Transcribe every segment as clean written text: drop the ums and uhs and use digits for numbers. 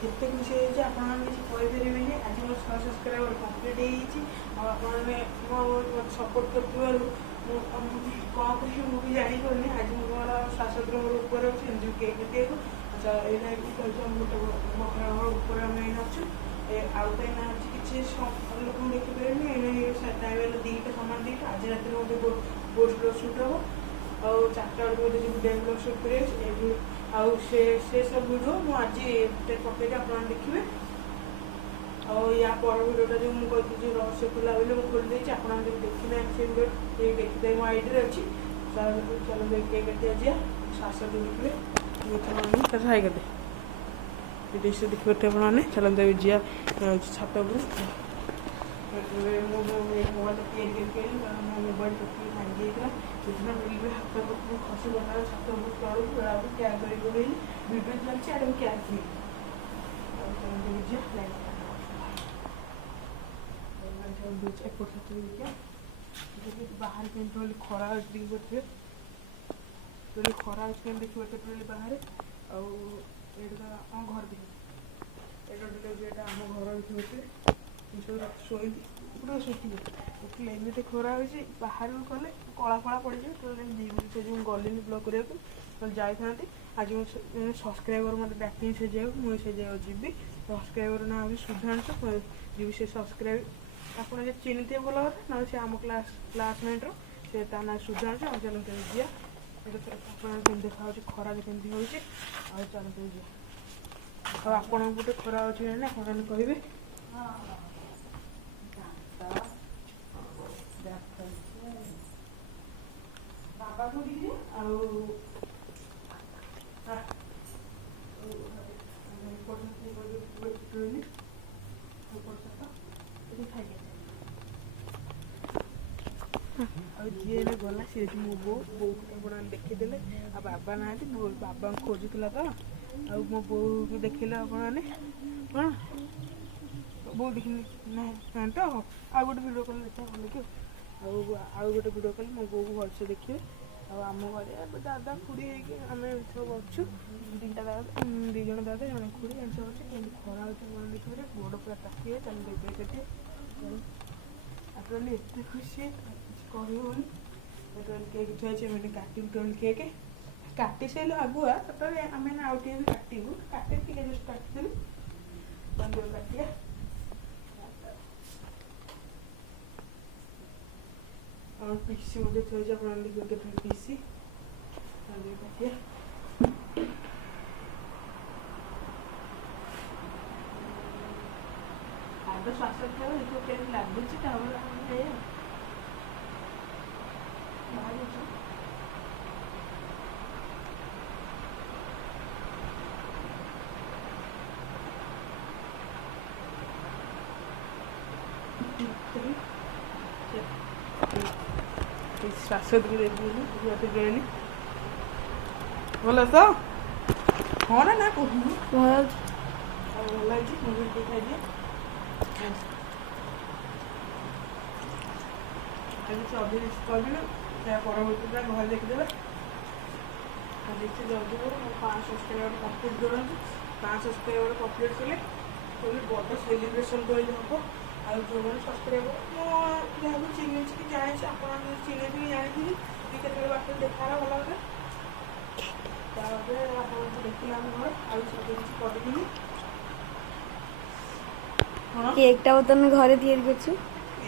କେତେ ଖୁସି ହେଇଛି ଆପଣମାନେ କିଛି କହିପାରିବେନି। ଆଜି ମୋର 100 ସବସ୍କ୍ରାଇବର କମ୍ପ୍ଲିଟ୍ ହେଇଯାଇଛି। ଆଉ ଆପଣମାନେ ମୋ ସପୋର୍ଟ କରୁଥିବାରୁ ମୁଁ କ'ଣ କହିବି ମୁଁ ବି ଜାଣିପାରୁନି। ଆଜି ମୁଁ ମୋର ଶ୍ୱାସଦ୍ରୋହର ଉପରେ ଅଛି ଏମିତି କେକ୍ କାଟିବାକୁ। ଆଚ୍ଛା ଏଇଟା କି କହିଛି ଆମ ଗୋଟେ ଘର ଉପରେ ଆମେ ଏଇନା ଅଛୁ। ଆଉ ତ ଏଇନା ଅଛି କିଛି ଲୋକଙ୍କୁ ଦେଖିପାରିବେନି। ଏଇନା ଟାଇମ୍ ହେଲା 2ଟା ସମାନ 2ଟା। ଆଜି ରାତିରେ ମୋତେ ପୋଷ୍ଟ ବ୍ଲଗ୍ ସୁଟ୍ ହେବ। ଆଉ 4ଟା ବେଳକୁ ଗୋଟେ ଯିବି ଡେ ବ୍ଲଗ୍ ସୁଟ୍ କରିବାକୁ ଏଇଠି। ଆଉ ସେ ସବୁ ଭିଡ଼ିଓ ମୁଁ ଆଜି ପକେଇକି ଆପଣମାନେ ଦେଖିବେ। ଆଉ ୟା ପର ଭିଡ଼ିଓଟା ଯେଉଁ ମୁଁ କହିଥିଲି ଯେଉଁ ରହସ୍ୟ ଖୋଲା ବୋଲି ମୁଁ ଖୋଲି ଦେଇଛି। ଆପଣମାନେ ଯଦି ଦେଖିନାହାନ୍ତି ସେ ଭିଡ଼ିଓ ଟିକେ ଦେଖିଦେବେ, ମୋ ଆଇଡ଼ିରେ ଅଛି। ଚାଲନ୍ତୁ କେକ୍ କାଟି ଯିବା। ଶ୍ୱାସ ଦେଖିବେ ହାଇ କରିଦେ ଭିଡ଼ିଓ ଦେଖିପାରୁଥିବେ ଆପଣମାନେ। ଚାଲନ୍ତୁ ଏବେ ଯିବା ଛାତ ଉପରୁ। ମୁଁ ମୋବାଇଲଟା ତିଆରି କରିପାରିଲି କାରଣ ମୋ ମୋବାଇଲ ଟିକେ ଭାଙ୍ଗି ଯାଇଥିଲା। ସେଦିନ ମିଳିବି ହାତ ଖସି ଗଲା ଛାତ ଉପରୁ ତଳକୁ ବେଳାକୁ କ୍ୟାବ୍ କରି ପକେଇଲି। ଭିଡ଼ିଓ ଚାଲିଛି ଆଡ଼େ ମୁଁ କ୍ୟାବ୍ ଥିଲି। ଆଉ ଚାଲନ୍ତୁ ଯିବା ଏପଟ ଛାତ ଦେଖିବା ବାହାରେ କେମିତି ବୋଲି ଖରା ଅଛି ଦେଖିପାରୁଥିବେ। ବୋଲି ଖରା ଅଛି କେମିତି ଦେଖିପାରୁଥିବେ ଟୋଟାଲି ବାହାରେ। ଆଉ ଏଇଟା ତ ଆମ ଘର ଦେଖିବେ। ଏଇଟା ଟୋଟାଲି ଏଇଟା ଆମ ଘର ଦେଖିପାରୁଥିବେ। ସବୁ ଶୋଇଲି ପୁରା ଶୁଖିଲେ ଏମିତି ଖରା ହେଉଛି ବାହାରକୁ ଗଲେ କଳା ଫଳା ପଡ଼ିଯିବ। ତ ସେ ଯେଉଁ ଗଲିନି ବ୍ଲଗ୍ କରିବାକୁ ଯାଇଥାନ୍ତି। ଆଜି ମୁଁ ସବସ୍କ୍ରାଇବର ମୋତେ ଡାକିନି ସେ ଜାଗାକୁ, ମୁଁ ସେ ଜାଗାକୁ ଯିବି। ସବସ୍କ୍ରାଇବର ନାଁ ହେଉଛି ସୁଧାଂଶୁ। ଯିବି ସେ ସବସ୍କ୍ରାଇବ ଆପଣ ଯଦି ଚିହ୍ନିଥିବେ ଭଲ କଥା, ନହେଲେ ସେ ଆମ କ୍ଲାସମେଟ୍ର ସେ ତା ନାଁ ସୁଧାଂଶୁ। ଆଉ ଚାଲନ୍ତୁ ଯିବା। ଆପଣ କେମିତି ଦେଖାହେଉଛି ଖରାରେ କେମିତି ହେଉଛି। ଆଉ ଚାଲନ୍ତୁ ଯିବା। ଆଉ ଆପଣଙ୍କ ଗୋଟେ ଖରା ଅଛି ନା ଆପଣମାନେ କହିବେ। ବାବା କୋଉଠିକି ଆଉ ଆଉ ଯିଏ ଏଇନା ଗଲା ସିଏ ହେଉଛି ମୋ ବୋଉକୁ ଆପଣ ଦେଖିଦେଲେ। ଆଉ ବାବା ନାହାନ୍ତି, ବାବାଙ୍କୁ ଖୋଜୁଥିଲା ତ। ଆଉ ମୋ ବୋଉକୁ ଦେଖିଲେ ଆପଣମାନେ କ'ଣ ବୋଉ ଦେଖିଲି ନାହାନ୍ତି ତ। ଆଉ ଗୋଟେ ଭିଡ଼ିଓ କଲ୍ ଦେଖିବା ଭଲକି। ଆଉ ଗୋଟେ ଭିଡ଼ିଓ କଲ୍ ମୋ ବୋଉକୁ ଭଲସେ ଦେଖିବେ। ଆଉ ଆମ ଘରେ ଏବେ ଦାଦା ଖୁଡ଼ି ହେଇକି ଆମେ ସବୁ ଅଛୁ। 2 ଜଣ ଦାଦା ଜଣେ ଖୁଡ଼ି ଏମିତି ସବୁ ଅଛି। କେମିତି ଖରା ହେଉଛି ଆପଣ ଦେଖିବେ। ଗୋଡ଼ ପୁରା ତାତିବେ। ଚାଲନ୍ତୁ ଏବେ କାଟିବେ। ଆପଣମାନେ ଏତେ ଖୁସି କିଛି କହିହେବନି। କେକ୍ ଥୁଆ ହେଇଛି ଏମିତି କାଟିବୁ ଟୋଟାଲି କେକ୍ କାଟି ସାରିଲୁ ଆଗୁଆ। ତାପରେ ଆମେ ଆଉ ଟିକେ ବି କାଟିବୁ। ଟିକେ ଜଷ୍ଟ କାଟିଦେଲୁ। କାଟିବା ଆଉ ପିସି ମଧ୍ୟ ଥୁଆ ହେଇଛି ଆପଣମାନେ ଦେଖିବେ କେତେ ପିସି କାଟିବା। ଆଗ ଶ୍ୱାସ ଖାଇବା ଦେଖିବ କେମିତି ଲାଗୁଛି ତାପରେ ଆମେ ଖାଇବା। ଶ୍ୱାସ ଟିକେ ଦେଇଦେଲି ଭଲ ତ ହଁ ନା କହୁନୁ ଭଲ ଅଛି। ଆଉ ଭଲ ଲାଗିଛି ମୁଁ ବି ଟିକେ ଖାଇଦିଏ। କିଛି ଅଧିକ କିଛି କରିବି ଏହା ପରବର୍ତ୍ତୀ ଘରେ ଦେଖିଦେବେ। ଯେତେ ଜଲ୍ଦି ହବ ମୋ 500 ସବସ୍କ୍ରାଇବର କମ୍ପ୍ଲିଟ୍ କରନ୍ତୁ। 500 ସବସ୍କ୍ରାଇବର କମ୍ପ୍ଲିଟ୍ କଲେ ବଡ଼ ସେଲିବ୍ରେସନ୍ କହିଲେ ହେବ। ଆଉ ଯେଉଁମାନେ ସବସ୍କ୍ରାଇବର ମୁଁ ଯାହାକୁ ଚିହ୍ନିଛି କି ଜାଣିଛି ଆପଣ ଯଦି ଚିହ୍ନିଥିବେ ଜାଣିଥିବି କି କେତେବେଳେ ବାଟରେ ଦେଖାହେଲା ଭଲ କଥା। ତାପରେ ଆପଣଙ୍କୁ ଦେଖିଲେ ଆମ ଘର ଆଉ ସବୁ କିଛି କରିବିନି। କେକ୍ଟା ବର୍ତ୍ତମାନ ଘରେ ତିଆରି କରୁଛୁ।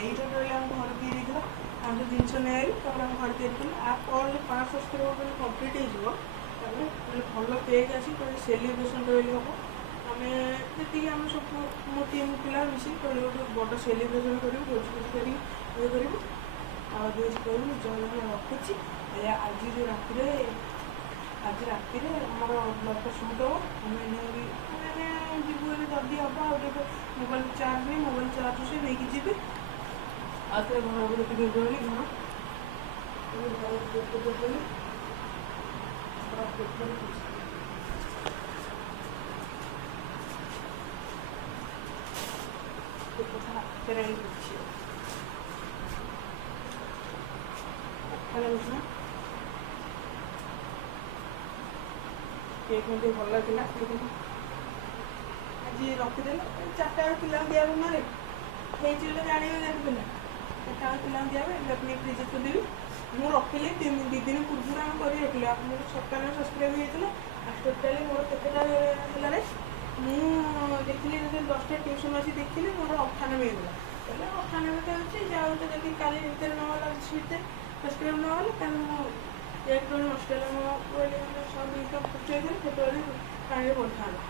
ଏଇଟା ରହିଲେ ଆମ ଘରେ ତିଆରି ହେଇଥିଲା। ଆମ ଯେଉଁ ଜିନିଷ ନେଇ ତାପରେ ଆମ ଘରେ ତିଆରି କଲି। ଆ ପରେ 500 ସବସ୍କ୍ରାଇବର କମ୍ପ୍ଲିଟ୍ ହେଇଯିବ। ତାପରେ ଭଲ କେକ୍ ଆସି ସେଲିବ୍ରେସନ୍ କହିଲେ ହେବ। ଆମେ ଯେତିକି ଆମେ ସବୁ ମୋ ଟିମ୍ ପିଲା ମିଶିକି କହିଲେ ଗୋଟେ ବଡ଼ ସେଲିବ୍ରେସନ୍ କରିବୁ। ଭୋଜି କରିକି ଇଏ କରିବୁ। ଆଉ କିଛି କହିବୁ ଜଣେ ରଖୁଛି। ଆଜି ରାତିରେ ଆମର ବ୍ଲଗ୍ଟା ସୁଟ୍ ହେବ। ଆମେ ଯିବୁ ଯଦି ହେବ ଆଉ ଟିକେ ମୋବାଇଲ ଚାର୍ଜ ନେଇ ମୋବାଇଲ ଚାର୍ଜ ସେ ନେଇକି ଯିବି। ଆଉ ଥରେ ଘରକୁ ଦେଖିକି ଗଲି ଘର କେକ୍ ମଧ୍ୟ ଭଲ ଲାଗିଲା। ଫ୍ରିଜ୍ ରଖିଦେଲେ 4ଟା ବେଳେ ପିଲାଙ୍କୁ ଦିଆ ରୁନରେ ହେଇଛି ବୋଲି ଜାଣିବେ ଜାଣିପାରିଲା 4ଟା ବେଳେ ପିଲାଙ୍କୁ ଦିଆ ଏବେ ପୁଣି ଫ୍ରିଜ୍ ଖୋଲିବି ମୁଁ ରଖିଲି 2 ଦିନ ପୂର୍ବରୁ ଆମେ କରି ରଖିଲି ଆପଣଙ୍କୁ 57 ସବସ୍କ୍ରାଇବ୍ ହେଇଥିଲା ଆଉ ଟୋଟାଲି ମୋର କେତେଟା ହେଲାରେ ମୁଁ ଦେଖିଲି ଯେତେବେଳେ 10ଟା ଟ୍ୟୁସନ୍ ଅଛି ଦେଖିଲି ମୋର 98 ହେଇଗଲା ତାହେଲେ 98ଟା ଅଛି ଯାଉ ତ ଯଦି କାଲି ଭିତରେ ନହେଲା ଭିତରେ ସବସ୍କ୍ରାଇବ୍ ନହେଲେ ତାହେଲେ ମୁଁ ଏକ ନଷ୍ଟ ହେଲେ ମୋ ସବୁ ଇନକମ୍ ଖର୍ଚ୍ଚ ହେଇଗଲେ ସେତେବେଳେ ପାଣିରେ ପଡ଼ିଥାନ୍ତା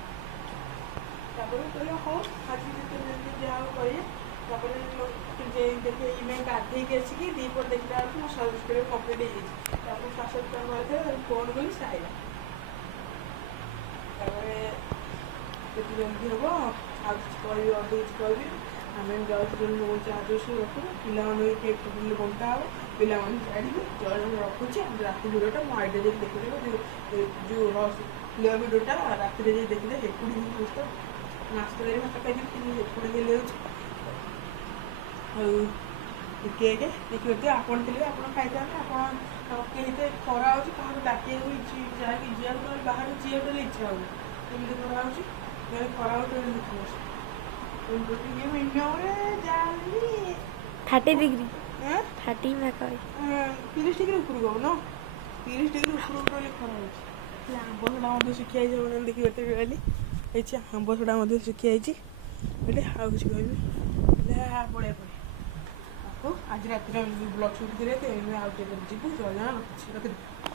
ତାପରେ କହିଲେ ହଉ ଆଜି ଯେମିତି ଯାହା କରିବେ ତାପରେ ଦେଖି ଇମେଲ୍ ଗାଧେଇକି ଆସିକି ଦ୍ୱିପହର ଦେଖିଲା ବେଳକୁ ମୋ ସବସ୍କ୍ରାଇବ୍ କମ୍ପ୍ଲିଟ୍ ହେଇଯାଇଛି ତାପରେ ସବସ୍କ୍ରାଇବ୍ କରିଥିଲେ ଫୋନ୍ କଲି ସେ ଆଇଲା ତାପରେ କେତେ ଜଲ୍ଦି ହେବ ଆଉ କିଛି କହିବି ଅଧିକ କିଛି କହିବି ଆମେ ଯାଉଛୁ ମୋ ଚାର୍ଜର୍ସ ରଖିବୁ ପିଲାମାନଙ୍କୁ କେକ୍ ଫୁଟିଲେ ବଣ୍ଟା ହେବ ପିଲାମାନେ ଛାଡ଼ିବେ ଜଣେ ରଖୁଛି ଆମେ ରାତି ଭିଡ଼ିଓଟା ମୋ ଆଇଡ଼ିଆ ଯଦି ଦେଖିଦେବ ଯେଉଁ ପ୍ଲେ ଭିଡ଼ିଓଟା ରାତିରେ ଯଦି ଦେଖିଲେ ହେକୁଡ଼ି ହେଇକି ନାସ୍ତରେ ଭାତ ଖାଇଦେବି କିନ୍ତୁ ହେକୁଡ଼ି ହେଲେ ହେଉଛି ଆଉ କେକ୍ ଦେଖିବେ ଆପଣ ଥିଲେ ଆପଣ ଖାଇଥାନ୍ତେ ଆପଣ କେହି ଖରା ହେଉଛି କାହାକୁ ଡାକିବାକୁ ଯାହାକି ଯିବାକୁ ତ ବାହାରେ ଯିବାକୁ ହେଲେ ଇଚ୍ଛା ହେଉନି କେମିତି ଖରା ହେଉଛି ଖରା ହେଉଛି ଦେଖିବ ଟିକେ ମିନିମମ୍ରେ ଯାହାହେଲେ 30 डिग्री 30 में कहीं 30 डिग्री ଉପରକୁ ହେବ ନା 30 डिग्री ଉପରକୁ ରହିଲେ ଖରା ହେଉଛି ଆମ୍ବ ସଡ଼ା ମଧ୍ୟ ଶୁଖିଆ ହେଇଛି ଆପଣ ଦେଖିବେ ଏତେ କହିଲି ହେଇଛି ଆମ୍ବ ସଡ଼ା ମଧ୍ୟ ଶୁଖିଆ ହେଇଛି ହେଲେ ଆଉ କିଛି କହିବି ହେଲେ ପଳେଇବା ପରେ ହଉ ଆଜି ରାତିରେ ବ୍ଲଗ୍ ସୁଟ୍ କରିବା ଆଉ ଟିକେ ଯିବୁ ଜୟ ଜଣା ରଖୁଛି ରଖିଦେବି